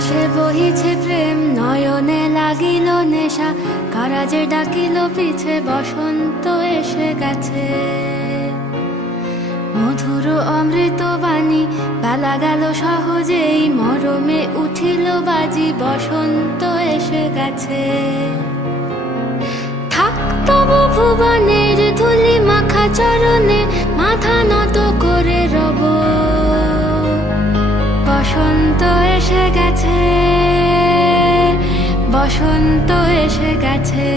বাতাসে বহিছে প্রেম, নয়নে লাগিল নেশা, কারাজে ডাকিল পিছে, বসন্ত এসে গেছে। মধুর অমৃত বাণী, বেলা গেল সহজেই, মরমে উঠিল বাজি, বসন্ত এসে গেছে। থাক তবু ভুবনের ধুলি মাখা চরণে, মাথা নত করে রব। বসন্ত এসে গেছে, বসন্ত এসে গেছে।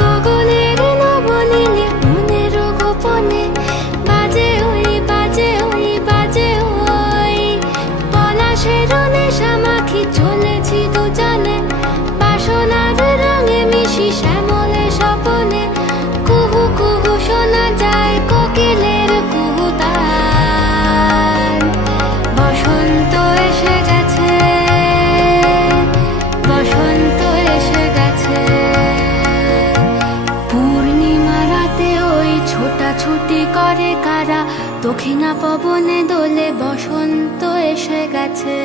গগনের নবনীলে মনের গোপনে, বাজে ওই বাজে ওই বাজে ওই, পলাশের নেশা মাখি চলেছি দুজনে, বাসনার রঙে মিশি শ্যামলে স্বপনে। কুহু কুহু শোনা যায় কোকিলের কুহুতান। বসন্ত এসে গেছে, বসন্ত এসে গেছে। পূর্ণিমা রাতে ওই ছোটাছুটি করে কারা, দক্ষিণা পবনে দোলে, বসন্ত এসে গেছে।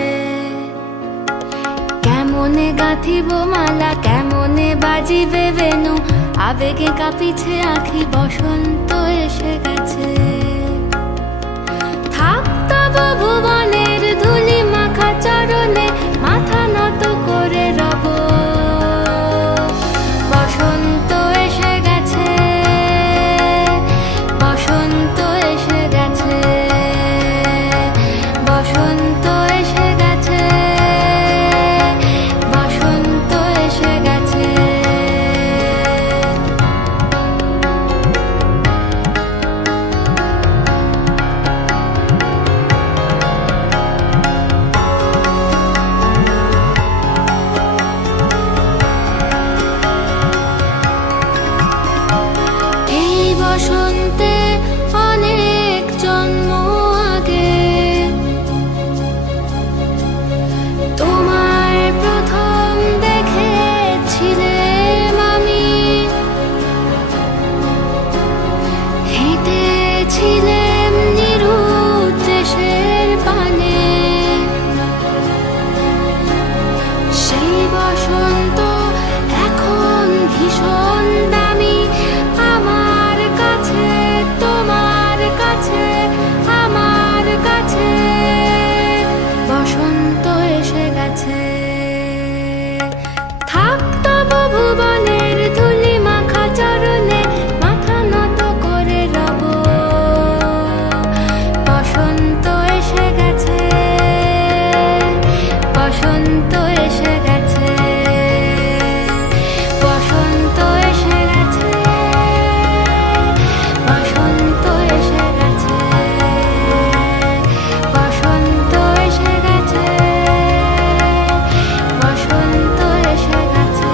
কেমনে গাঁথিব মালা, কেমনে বাজিবে বেনু, আবেগে কাঁপিছে আঁখি, বসন্ত এসে গেছে। থাক তবু ভুবনের ধুলি মাখা চরণে, মাথা নত করে রব। বসন্ত এসে গেছে, বসন্ত এসে গেছে, বসন্ত এসে গেছে, বসন্ত এসে গেছে। এই বসন্তে অনেক জন্ম আগে, তোমায় প্রথম দেখেছিলাম আমি। হেঁটেছিলাম নিরুৎ দেশের পানে, সেই বসন্ত এখন ভীষণ দামি আমার কাছে, তোমার কাছে, আমার কাছে। বসন্ত এসে গেছে। থাক তবু ভুবনের ধুলি মাখা চরণে, মাথা নত করে রব। বসন্ত এসে গেছে, বসন্ত এসে গেছে, বসন্ত এসে গেছে, বসন্ত এসে গেছে, বসন্ত এসে গেছে, বসন্ত এসে গেছে।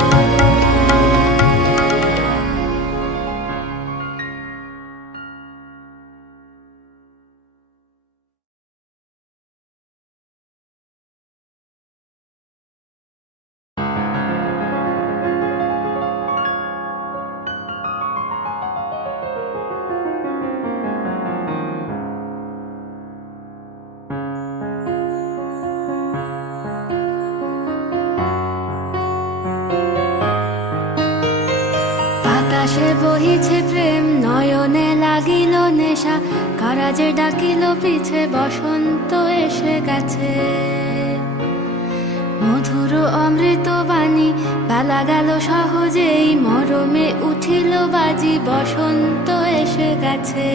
বাতাসে বহিছে প্রেম, নয়নে লাগিল নেশা, কারাজে ডাকিল পিছে, বসন্ত এসে গেছে। মধুর অমৃত বাণী, বেলা গেল সহজেই, মরমে উঠিল বাজি, বসন্ত এসে গেছে।